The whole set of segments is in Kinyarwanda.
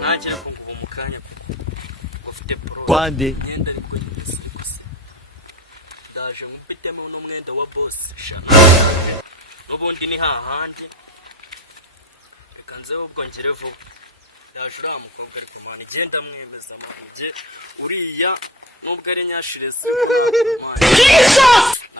Najya kunguva mu kanya ufite pro ngenda ariko gisize ndaje ngupitemo no mwenda wa boss shana n'ubundi ni hahandi reka nzeho ubwo ngire vuba ndaje uriya mukobwa ariko mani igenda mwemeza manje uriya nubwo ari nyashirese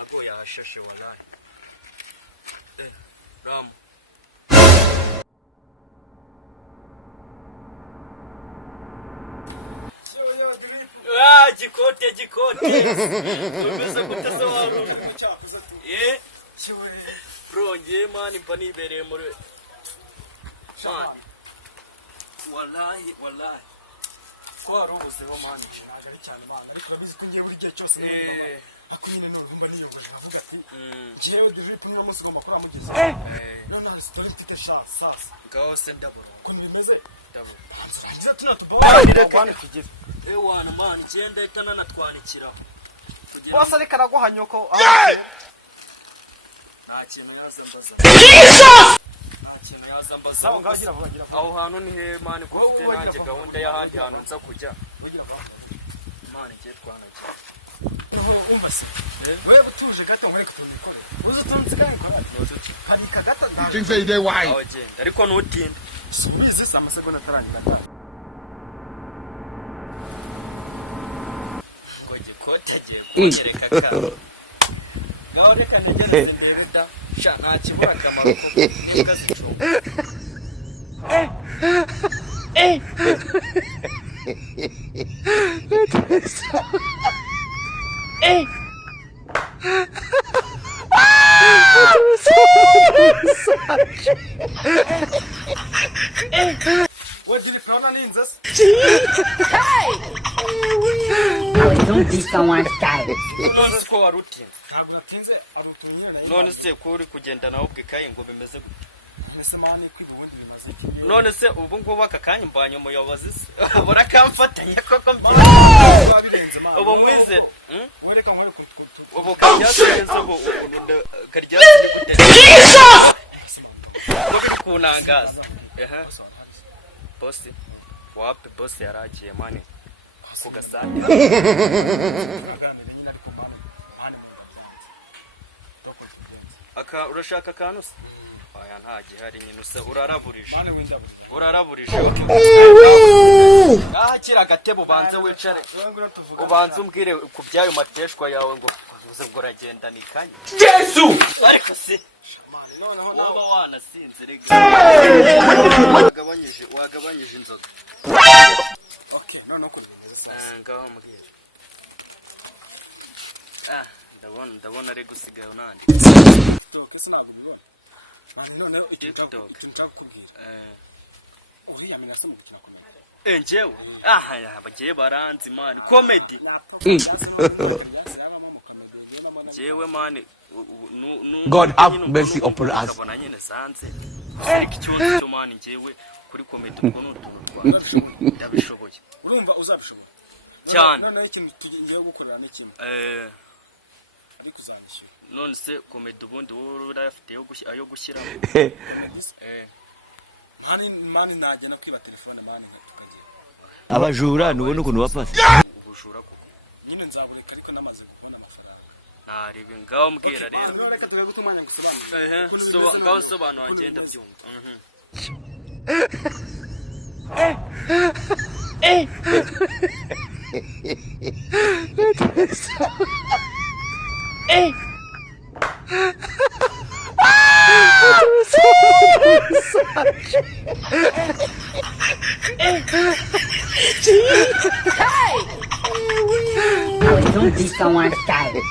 ago yashashe wallahi ram gikote umeze gutese waro bro ngiye mani mba nibereye muri mani wallahi kwaro bose bamani ari cyane bana ariko babizi ko ngiye buri gihe cyose akwine n'urumba niyo bavuga ati jewe drip mwa musi gomba kora mugize none story tite sasa ngaho se ndabura kundi meze ndabura ngira tunatubona bana kigire wana man genda itana natwanikira bose ariko araguhanyuko nta kintu yazambaza aho hantu ni he mani ko ufite nanjye gahunda y'ahandi hantu nza kujya mani giye twanagira umva se wewe utuje gato mwe kutumikore uzo tunzikanye kora kanika gato ndinze ide wayi ariko nutinde subize amasegonda atarangira gato ngo gikotage kugereka ka gaho reka ntegeze imbere da sha nta kibura kamaro n'inga zicunga What did you plan on in this? Hey! I don't think someone style. None ko waruti. Ntabwo natinze arutunyira nayo. None se ko uri kugenda nawo bwikaye ngo bimeze gute? Nese mani kwibundi bimaze. None se ubu ngubu akakanya mbanye umuyobozi se. Barakamfatanya koko mbi. Ubu mwize. Wereka nkore kutukutu. Ubu karyaseze ubu karyaseze gute? Ubu kunangaza. Boss wapi boss yaragiye mani kugasande aka urashaka kantu se aya nta gihari nyine usa uraraburije aha kira gatebo banze wicare ubanze umbwire ku byayo mateshwa yawe ngo uze ngo uragenda nikanye Yesu ariko se noneho naba wanasinze rega wagabanyije inzoga okay none uko bimeze ngaho mbwira ndabona rega usigaye unandi TikTok sinabwo bibona mani none TikTok kubwira uriya mina se mukina komedi njyewe bagiye baranzi mani comedy njyewe mani God have mercy upon us. Mani njyewe kuri komedi ubwo n'utuntu ndabishoboye urumva uzabishoboye cyane none ikintu tugiye gukorera n'ikimwe ari kuzabishyura none se komedi ubundi wowe urafite ayo gushyira mani nagenda kwiba telefone mani tukagera abajura nubona ukuntu bapasa ubujura koko nyine nzabureka ariko namaze kubona amafaranga narebe ngaho mbwira rero none reka tugaye gutumanya ngusobanura ngaho sobanura ngenda byumva I don't think someone style.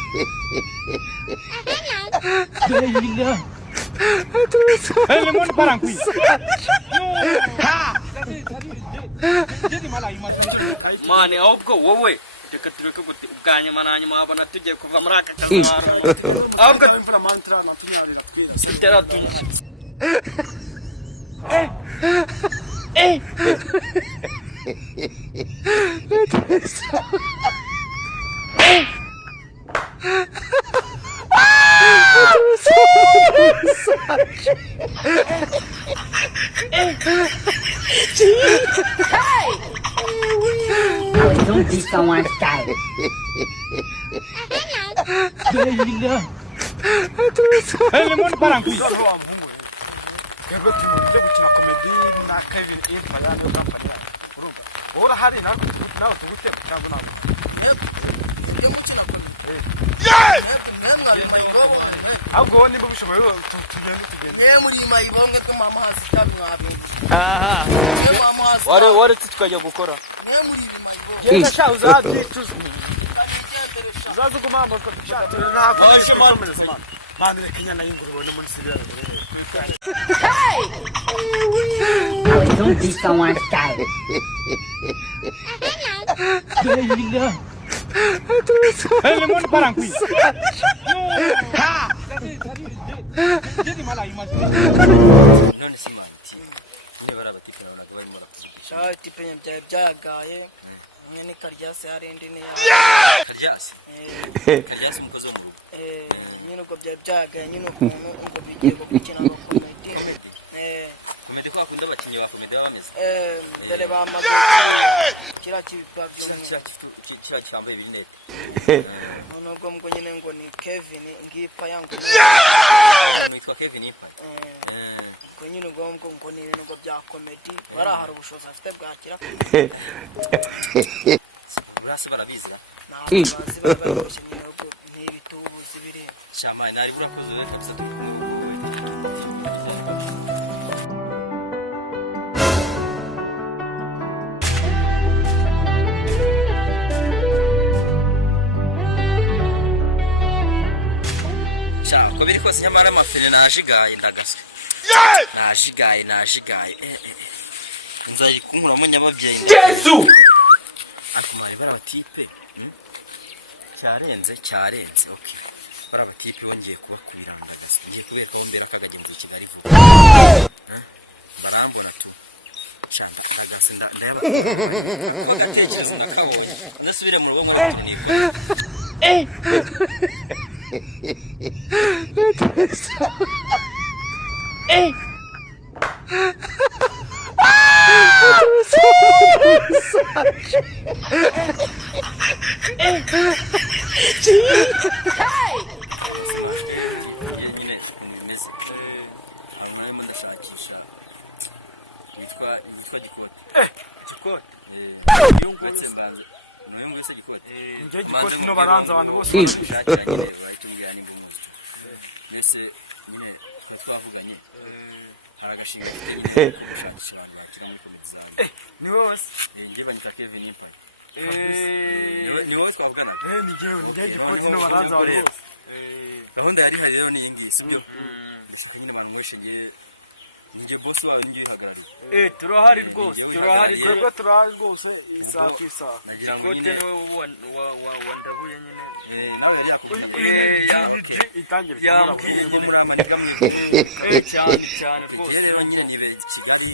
mani ahubwo wowe reka tureke ubwanyuma na nyuma abona tugiye kuva muri aka kazaro ahubwo imvura mani turana tunyarira twira Hey! be someone's type. Lemon barangui. noneho wa muhungu we yego turi gukina komedi na Kevin Impaya niyo kampani urumva wowe urahari nawe tugutema cyangwa nawe Yo gukina komedi. Nemwe mayibobo. ahubwo wowe nimba bishoboye tugende Muri mayibonge ko mama hasi tabi mwabe. aha Mama hasi. wari tukajya gukora Muri mayibobo. genda sha uzabyicuza Kanigendere sha. uzaza ugumamba ko dushaka ntabwo twikomereza imana mani reka inyana y'ingurube no muri sibira Now don't be someone's type. Lemon barangui. Jadi malah imagine. none si manti nyine barabatikana baragaba imora Sha tipenye byaye byagaye. Nyine karyase harindi ne. karyasi umukozi wo mu rugo Nyine uko byaye byagaye nyine ukuntu ngo bigiye gukina ngo komedi. komedi ko akunda abakinnyi ba komedi baba bameze Mbere bamaze kira kibwa by'umwe. kiba cyambaye ibirinete None ubwo ngo nyine ngo ni Kevin ngipa yangu. witwa Kevin Impaya Ngo nyine ngo ni ibintu ngo bya komedi barahara ubushobozi afite bwakira. burasi barabizira Ntabwo bazi babaroshye nyine ubwo n'ibitubuzi biri. cyamani nari burakoze kabisa ko biri kose nyamara amafene nashigaye ndagaswe nashigaye nzari kunkuramo nyababyeyi Yesu akumari barabatipe cyarenze okay barabatipe wongeye kuba kubirandagaza ngiye kubereka aho mbere akagagenza Kigali vuba barambona tu cyangwa kagase ndayaba bagatekereza nakabonye nasubire mu rugo nkora turniba njye gikoti no baranza abantu bose mbese nyine twavuganye hari agashinga gushakisha abantu bakira muri komedi zawe ni wose njye banyita Kevin Impaya ni wowe twavugana ni njye gikoti no baranza abantu bose gahunda yari hari rero ni iyi ngiyi sibyo isuku nyine abantu mweshe njye boss wawe njye yihagarariye turahari rwose twebwe turahari rwose isaha ku isaha gikote niwe wandabuye nyine nawe yari yakubwiye itangira yambwiye ngo muri amaniga cyane rwose rero nyine nibere Kigali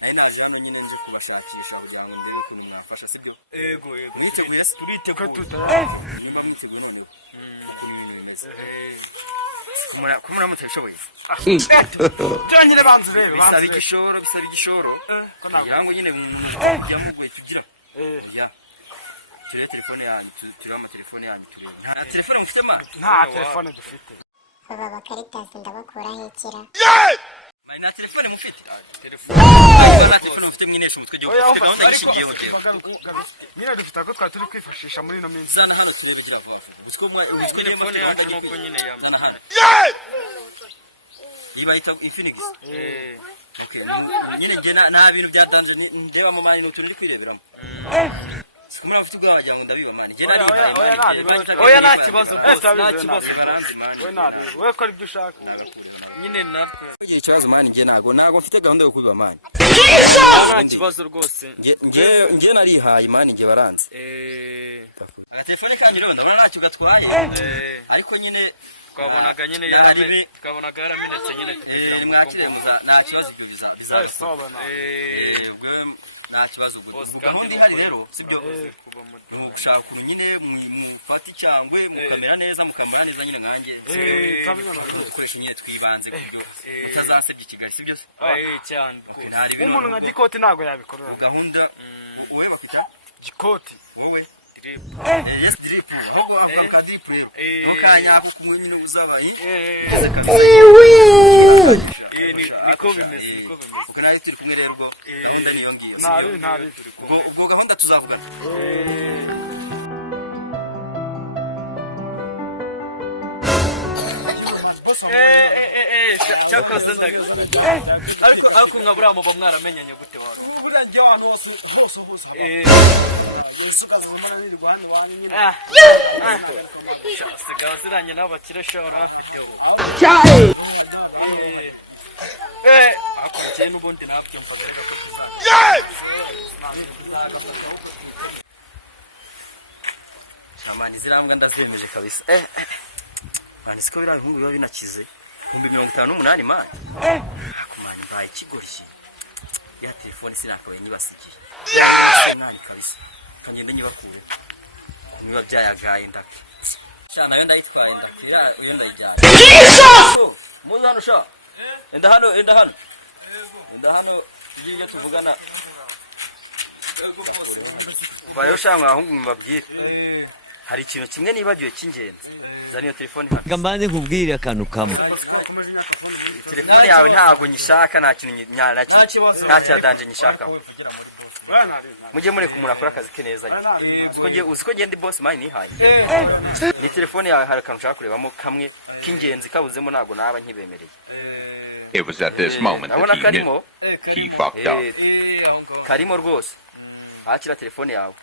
nari naje hano nyine nje kubashakisha kugira ngo ndebe ukuntu mwafasha sibyo yego mwiteguye turiteguye nimba mwiteguye none ukuntu ibintu bimeze kumuramutse bishoboye cyanyine banze rero bisaba igishoro kugira ngo nyine byamugoye tugira ya turi telefone yanyu turi amatelefone yanyu turi nta telefone mufite ma nta telefone dufite baba bakaritasi ndabakuraho ikira nta telefone mufite nta telefone mufite mwinesha umutwe gihugu ufite gahunda yishingiyeho nyine dufite ako twari turi kwifashisha muri ino minsi sana hano turebe gira vuba vuba telefone yacu nuko nyine sana hano yibayita Infinix okay nyine nge nta bintu byatanze ndeba mu mani n'utundi kwireberamo sikumura mfite ubwa wagira ngo ndabiba mani nge nari oya nta kibazo garanti mani we ko ari byo ushaka nyine natwe igihe ikibazo mani nge ntago mfite gahunda yo kubiba mani nta kibazo rwose nge narihaye mani nge baranze agatelefone kanjye rero ndabona ntacyo gatwaye ariko nyine twabonaga nyine twabonaga yaramenetse nyine mwakire nta kibazo ibyo bizasobanura nta kibazo ubwo gahunda ihari rero sibyo ni ugushaka ukuntu nyine mufata icyangwe mukamera neza mukambara neza nyine nkanjye ukoresha nyine twibanze kubyo utazasebya Kigali sibyo cyane umuntu nka gikoti ntabwo yabikorera gahunda wowe bakita Ikoti. wowe Drip. yes drip ahubwo avuga drip rero ntukanya kumwe nyine uzaba Niko bimeze. ubwo nawe turi kumwe rero ubwo gahunda niyo ngiyo Ntabi turi kumwe. ubwo gahunda tuzavugana Cyakoze ndagaza. Ariko nkabura muba mwaramenyanye gute wari? Buriya njye abantu bose. Isukaza mbona biri guhani wanyu nyine. Sigaho ziranye n'abakire shora hafite ubu. Akurikiye n'ubundi ntabyo mfaze ko Shamani zirambwa ndazemeje kabisa Mani siko bira bihungu biba binakize 58 mani Akumani mbaye kigoryi ya telefone sinakabaye nyibasigiye Mani kabisa kangende nyibakure niba byayagaye ndake Shana yo ndayitwaye ndakira iyo ndayijyana Muza hano sha enda hano iyo tuvugana Bayo shanga ahungu mbabwire hari ikintu kimwe nibagiwe cy'ingenzi zaniyo telefone hano Ngambanze nkubwire akantu kamwe. telefone yawe ntago nyishaka nta kintu nta cyadanje nyishaka mujye muri kumura akora akazi ke neza uziko ngiye ndi boss mine nihaye ni telefone yawe hari akantu ushaka kurebamo kamwe k'ingenzi kabuzemo nago naba nkibemereye It was at this moment that he knew he fucked up. karimo rwose akira telefone yawe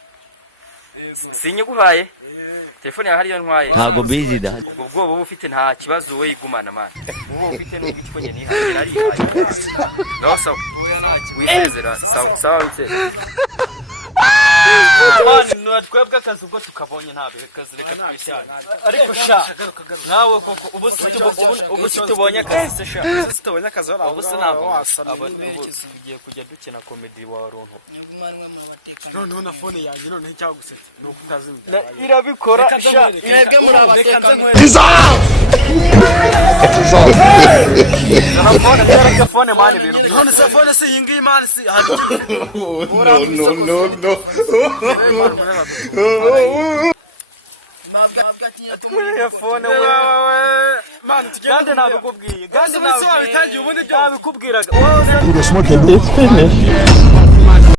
sinyiguhaye telefone yawe hariyo ntwaye Ntago busy da. ubwo bwoba ufite nta kibazo we igumana man ubwo ufite n'ubwo nyine nihaye narihaye sawa wisezera sawa wisezera Mani twebwe akazi ubwo tukabonye ntabe kazi reka twishane. Ariko sha nawe koko ubu tubonye akazi se sha. Tubonye akazi wala. Ubu se ntabwo ugiye kujya dukina comedy wa Ronto. None na phone yanjye none cyagusetse no kutazimya. Irabikora sha. Mwebwe muri abateka. Phone mani bintu. None se phone se yingi mani si. No. Phone wewe man kandi nabikubwiye kandi nawe bitangiye ubundi byo nabikubwiraga